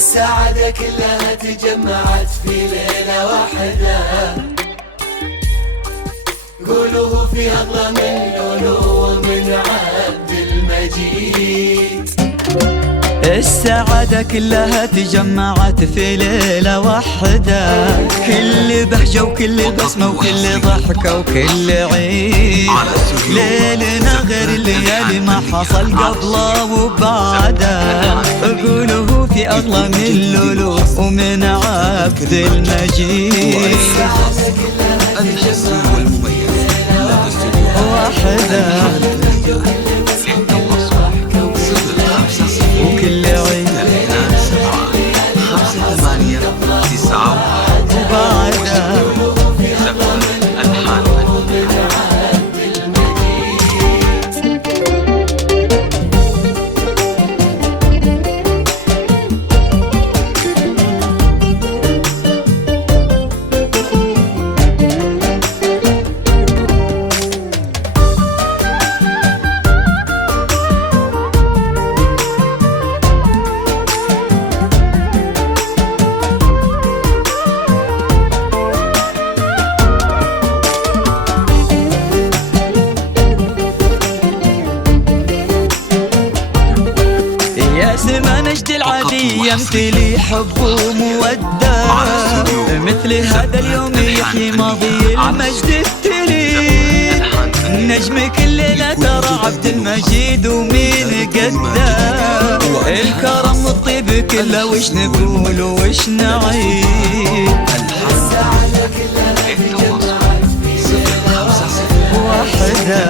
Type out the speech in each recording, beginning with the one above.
السعادة كلها تجمعت في ليلة واحدة، قولوه في أغلى من لولو ومن عبد المجيد. السعادة كلها تجمعت في ليلة واحدة، كل بهجة وكل بسمة وكل ضحكة وكل عيد. ليلنا غير الليالي ما حصل قبله وبعده، قولوه في أغلى من لولو ومن عبد المجيد. الحصري والمميز واحدة وكل عيد 5 8 9 وبعده ما نجد العادي يمتلي حب ومودة، مثل هذا اليوم يحيي ماضي المجد التلي. نجم كل ليلة ترى عبد المجيد ومين قده، الكرم والطيب كله وش نقول وش نعيد. واحدة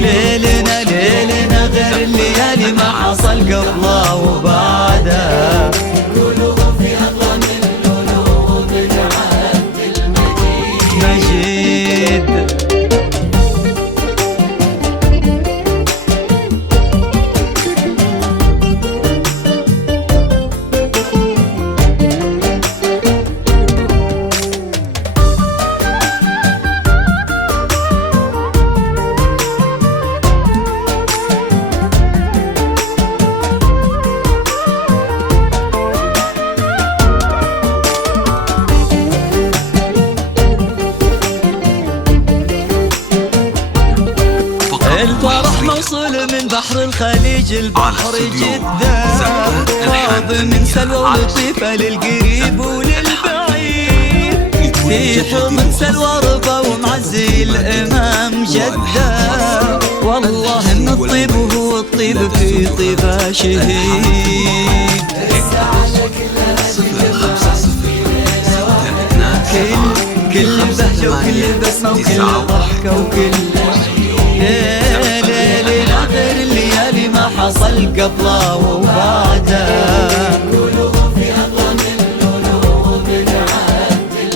ليلنا غير الليالي ما حصل قبله وبعده، قولوه في أغلى من لولو ومن عبد مجيد. الفرح موصول من بحر الخليج البحر جدة، فاض من سلوى ولطيفة للقريب وللبعيد. في حضن سلوى ربا ومعزي الإمام جدة، والله إن الطيب وهو الطيب في طيبة شهيد. كل بهجة وكل بسمة وكل ضحكة وكل ليلة غير الليالي ما حصل قبله وبعده، قولوه في أغلى من لولو ومن عبد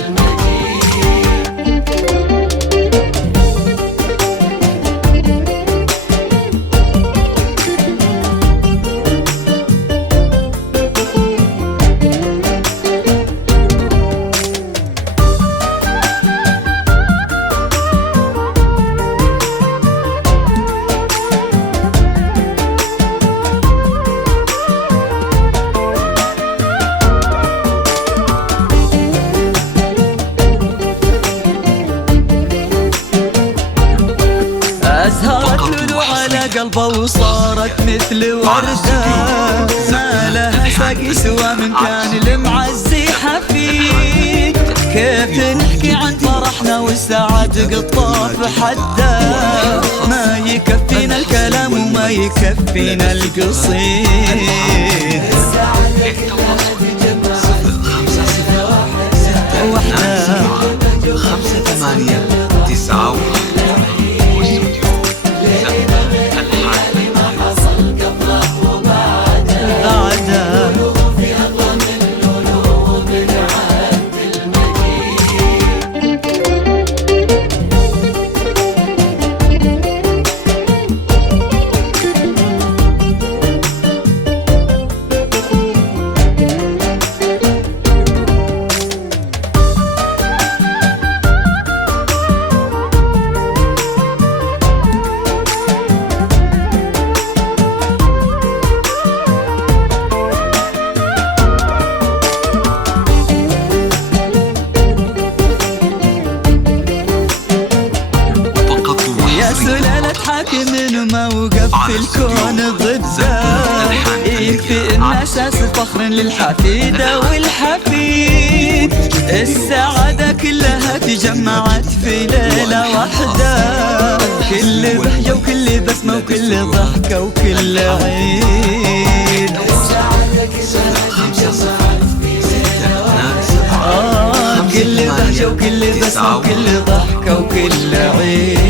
أزهرت لولو على قلبه وصارت مثل وردة، ما لها ساقي سوى من كان المعزي حفيد. كيف نحكي عن فرحنا والسعادة قطاف حده، ما يكفينا الكلام وما يكفينا القصيد. واحدة 5 8 9 في الكون ضده، في الناس فخر للحفيدة والحفيد. السعادة كلها تجمعت في ليلة واحدة، كل بهجة وكل بسمة وكل ضحكة وكل عيد. السعادة كلها تجمعت في ليلة واحدة، كل بهجة وكل بسمة وكل ضحكة وكل عيد.